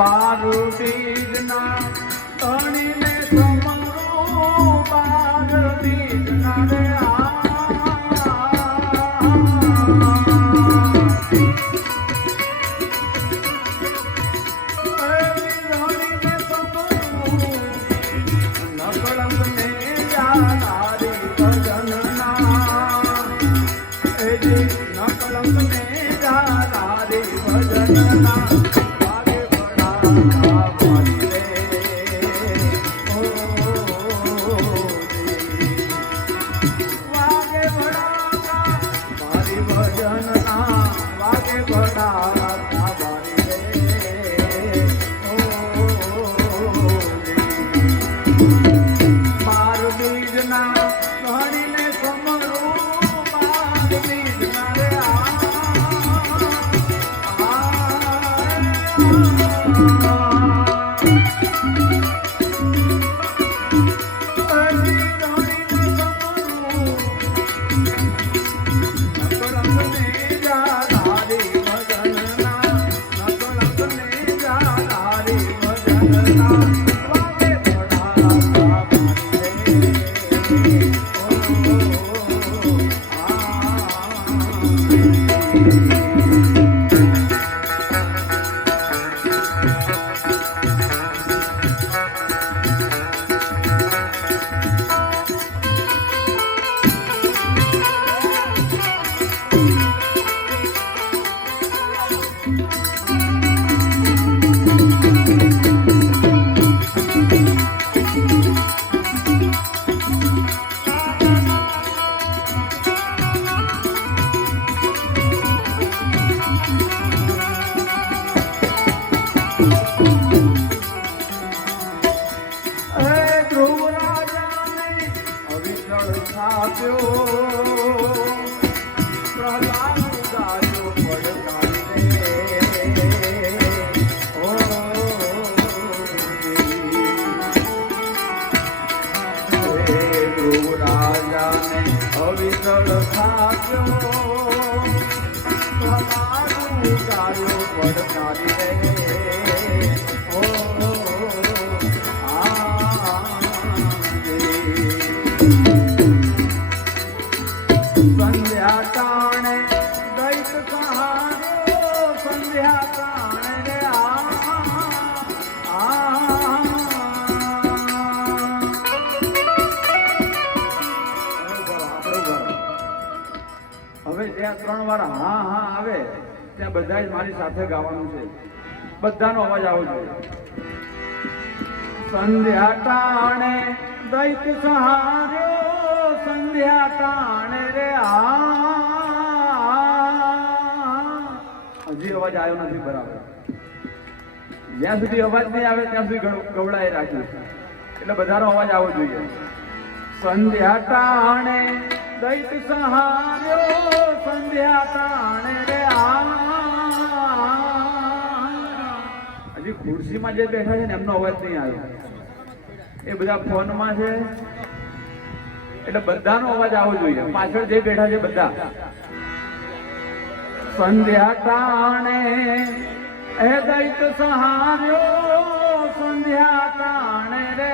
બાર બીજના ધણીને સમરું બાર બીજના રે ત્રણ વાર હા હા આવે ત્યાં બધા મારી સાથે ગાવાનું છે. બધાનો અવાજ આવવો જોઈએ. સંધ્યા ટાણે દૈત સહાર્યો સંધ્યા ટાણે રે હજી અવાજ આવ્યો નથી બરાબર. જ્યાં સુધી અવાજ નહીં આવે ત્યાં સુધી ગવડાઈ રાખ્યું એટલે બધાનો અવાજ આવવો જોઈએ. સંધ્યા ટાણે દૈત સહાર્યો સંધ્યા ટાણે રે હજી ખુરશીમાં જે બેઠા છે ને એમનો અવાજ નહીં આવ્યો. એ બધા ફોનમાં છે એટલે બધાનો અવાજ આવવો જોઈએ. પાછળ જે બેઠા છે બધા. સંધ્યા ટાણે એ દૈત સહાર્યો સંધ્યા ટાણે રે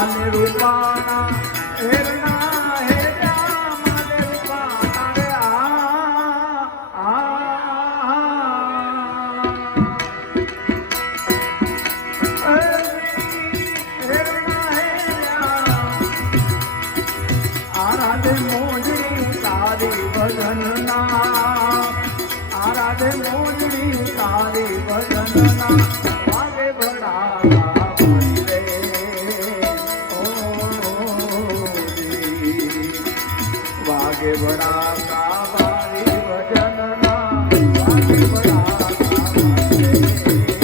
માલે રૂપાણા હેરના હેર્યા માલે રૂપાણા રે આરાધે મોજડી તારી ભજનના આરાધે મોજડી તારી ભજનના વાગે ભડાકા મારી રે ઓ વાગે ભડાકા મારી ભજનના વાગે ભડાકા મારી રે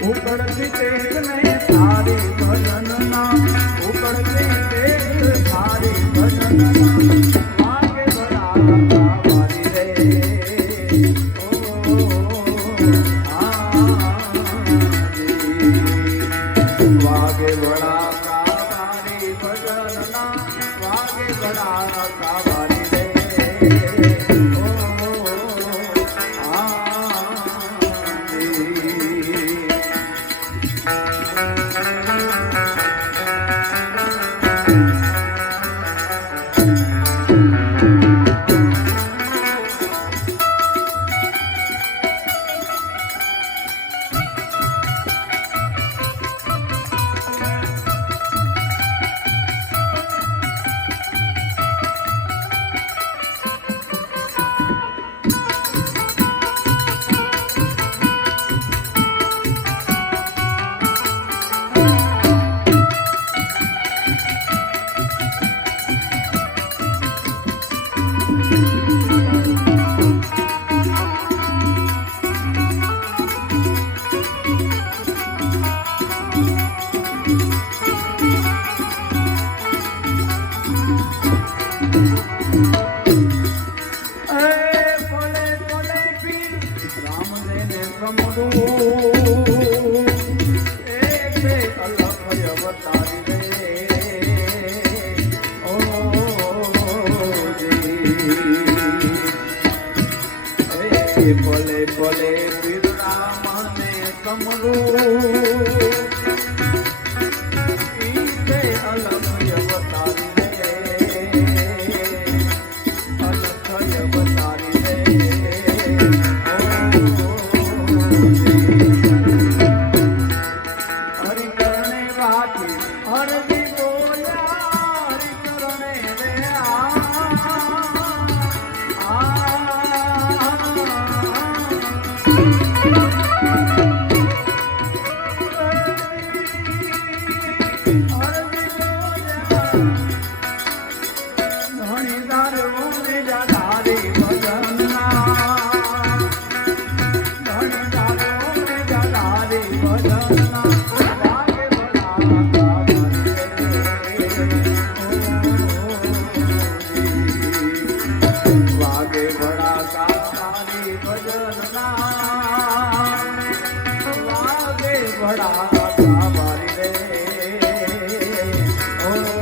ઉકળતી તેજ ને તારી ભજનના ઉકળતી તેજ તારી ભજનના વાગે ભડાકા મારી રે વાગે ભડાકા મારી ભજનના વાગે ભડાકા મારી રે ભલે ભલે બિરરામને કમરું ઈસે અલભ્ય અવતારી રે અલભ્ય અવતારી રે હરિ કરણે વાથી હરજી બોલ્યા હરિ કરણે રે ભજનના વાગે ભડાકા મારી વાગે ભડાકા મારી ભજનના વાગે ભડાકા મારી રે ઓ